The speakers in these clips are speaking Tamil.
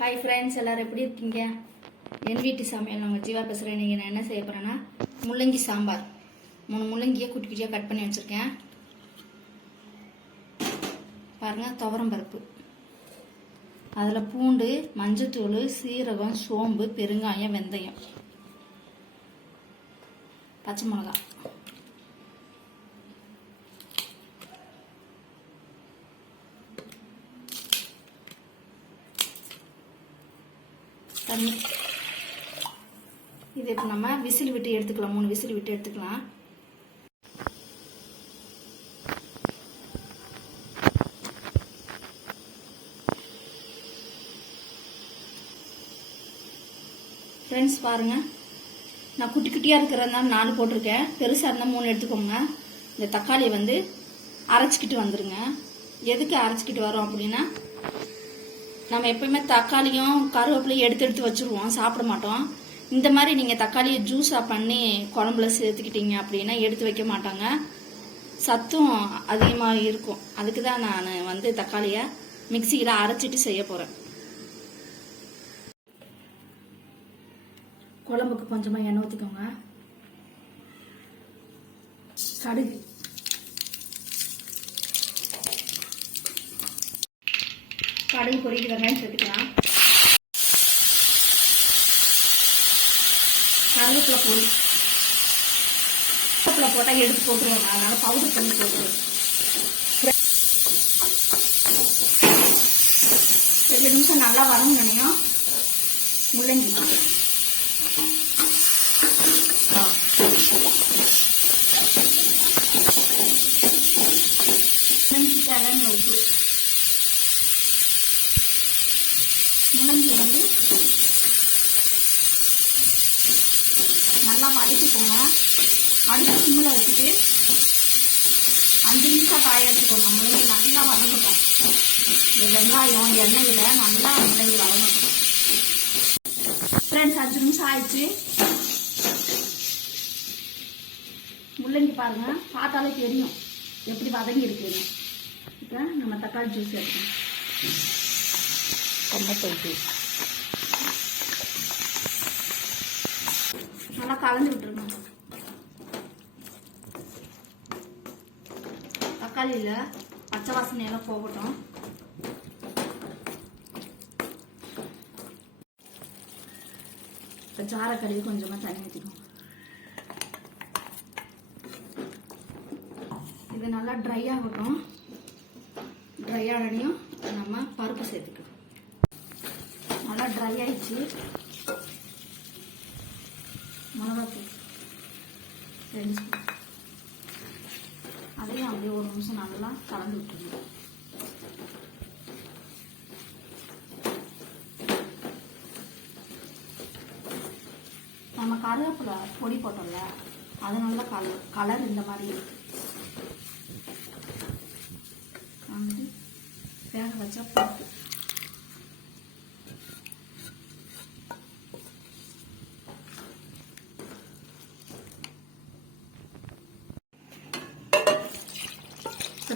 ஹாய் ஃப்ரெண்ட்ஸ், எல்லோரும் எப்படி இருக்கீங்க? என் வீட்டு சமையல் நாங்கள் ஜீவா பேசுகிறேன். இன்றைக்கி நான் என்ன செய்ய போகிறேன்னா முள்ளங்கி சாம்பார். 3 முள்ளங்கியை குட்டி குட்டியாக கட் பண்ணி வச்சுருக்கேன். பாருங்கள், துவரம் பருப்பு, அதில் பூண்டு, மஞ்சத்தூள், சீரகம், சோம்பு, பெருங்காயம், வெந்தயம், பச்சை மிளகா, தண்ணி. இது இப்போ நம்ம விசில் விட்டு எடுத்துக்கலாம். 3 விசில் விட்டு எடுத்துக்கலாம். ஃப்ரெண்ட்ஸ் பாருங்கள், நான் குட்டி குட்டியாக இருக்கிறதுனால 4 போட்டிருக்கேன். பெருசாக இருந்தால் 3 எடுத்துக்கோங்க. இந்த தக்காளியை வந்து அரைச்சிக்கிட்டு வந்துடுங்க. எதுக்கு அரைச்சிக்கிட்டு வரோம் அப்படின்னா, நம்ம எப்பயுமே தக்காளியும் கருவேப்பிலையும் எடுத்து வச்சுருவோம், சாப்பிட மாட்டோம். இந்த மாதிரி நீங்கள் தக்காளியை ஜூஸாக பண்ணி குழம்புல சேர்த்துக்கிட்டீங்க அப்படின்னா எடுத்து வைக்க மாட்டாங்க, சத்தும் அதிகமாக இருக்கும். அதுக்கு தான் நான் வந்து தக்காளியை மிக்சியில் அரைச்சிட்டு செய்ய போகிறேன். குழம்புக்கு கொஞ்சமாக எண்ணெய் ஊற்றிக்கோங்க. கடுகு, கடுகு பொரிக்கு வெங்காயம் சேர்த்துக்கலாம். கருவேப்பிலை பொடி, கருவேப்பிலை போட்டால் எடுத்து போட்டுருவாங்க, அதனால பவுடர் பண்ணி போட்டுருவோம். 2 நிமிஷம் நல்லா வரணும் நினையும். முள்ளங்கி தேவையான உப்பு. முள்ளங்கி வந்து நல்லா வதக்கிக்கோங்க. அடுத்த சிம்மில் வச்சுட்டு 5 நிமிஷம் காய வச்சுக்கோங்க. முள்ளங்கி நல்லா வதங்கட்டும். இந்த வெங்காயம் எண்ணெயில் நல்லா முள்ளங்கி வதங்கட்டும். ஃப்ரெண்ட்ஸ், 5 நிமிஷம் ஆயிடுச்சு. முள்ளங்கி பாருங்க, பார்த்தாலே தெரியும் எப்படி வதங்கி இருக்குன்னு. இப்போ நம்ம தக்காளி ஜூஸ் எடுக்கணும். நல்லா கலந்து விட்டுருங்க. தக்காளியில் பச்சை வாசனை எல்லாம் போகட்டும். இப்போ ஜார கழுவி கொஞ்சமாக தண்ணி ஊற்றிக்கணும். இது நல்லா ட்ரை ஆகட்டும். ட்ரை ஆகணையும் நம்ம பருப்பு சேர்த்துக்கலாம். நல்லா ட்ரை ஆயிடுச்சு. மிளகாத்தூள் 2 ஸ்பூன், அதையும் அப்படியே 1 நிமிஷம் நல்லா கலந்து விட்டுருங்க. நம்ம கருவேப்பிலை பொடி போட்டோம்ல, அது நல்லா கலர் இந்த மாதிரி இருக்கு. வந்து வேக வச்சா பருப்பு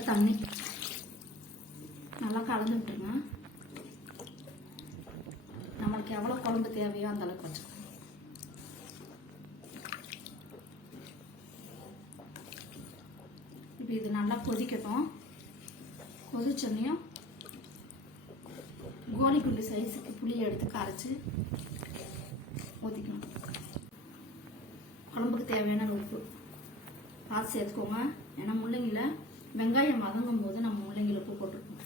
தண்ணி நல்லா கலந்து விட்டுருங்க. நம்மளுக்கு எவ்வளோ குழம்பு தேவையோ அந்த அளவுக்கு வச்சுக்கோங்க. இப்போ இது நல்லா கொதிக்கட்டும். கொதிச்சோன்னையும் கோலி குண்டு சைஸுக்கு புளியை எடுத்து கரைச்சி ஊற்றிக்கணும். குழம்புக்கு தேவையான உப்பு பார்த்து சேர்த்துக்கோங்க. ஏன்னா முள்ளங்கியில் வெங்காயம் வதங்கும் போது நம்ம முள்ளங்கியில் உப்பு போட்டிருக்கோம்.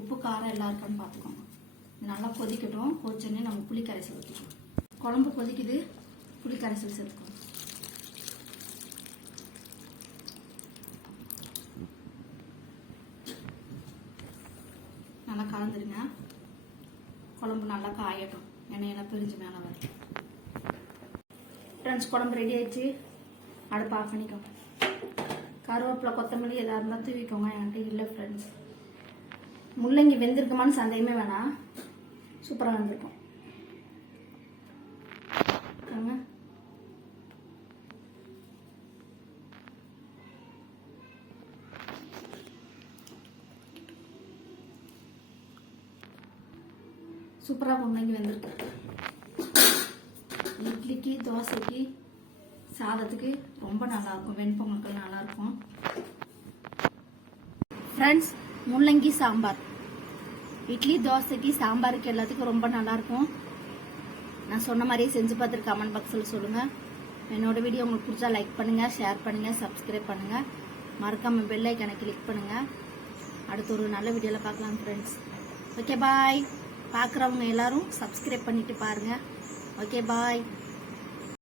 உப்பு காரம் எல்லாம் இருக்கான்னு பார்த்துக்கோங்க. இது நல்லா கொதிக்கட்டும். கொதிச்சோடனே நம்ம புளி கரைசல் ஊற்றிக்கணும். குழம்பு கொதிக்குது, புளி கரைசல் சேர்த்துக்கோங்க. நல்லா கலந்துருங்க. குழம்பு நல்லா காயட்டும். எண்ணெயெல்லாம் பிரிஞ்சு மேலே வரும். ஃப்ரெண்ட்ஸ், குழம்பு ரெடி ஆயிடுச்சு. அடுப்பு ஆஃப் பண்ணிக்கோங்க. கருவேப்பிலை, கொத்தமல்லி எதாக இருந்தால் தூவிக்கோங்க. என்கிட்ட இல்லை ஃப்ரெண்ட்ஸ். முள்ளங்கி வெந்திருக்குமான்னு சந்தேகமே வேணாம், சூப்பராக வெந்திருக்கும். சூப்பராக முள்ளங்கி வந்திருக்கு. இட்லிக்கு, தோசைக்கு, சாதத்துக்கு ரொம்ப நல்லாயிருக்கும். வெண்பொங்கலுக்கு நல்லாயிருக்கும். ஃப்ரெண்ட்ஸ், முள்ளங்கி சாம்பார் இட்லி, தோசைக்கு, சாம்பாருக்கு எல்லாத்துக்கும் ரொம்ப நல்லாயிருக்கும். நான் சொன்ன மாதிரியே செஞ்சு பார்த்துட்டு கமெண்ட் பாக்ஸில் சொல்லுங்கள். என்னோட வீடியோ உங்களுக்கு பிடிச்சா லைக் பண்ணுங்கள், ஷேர் பண்ணுங்கள், சப்ஸ்கிரைப் பண்ணுங்கள். மறக்காமல் பெல் ஐக்கானை கிளிக் பண்ணுங்கள். அடுத்த ஒரு நல்ல வீடியோவில் பார்க்கலாம் ஃப்ரெண்ட்ஸ். Okay bye. பார்க்குறவங்க எல்லாரும் சப்ஸ்கிரைப் பண்ணிட்டு பாருங்கள். Okay bye.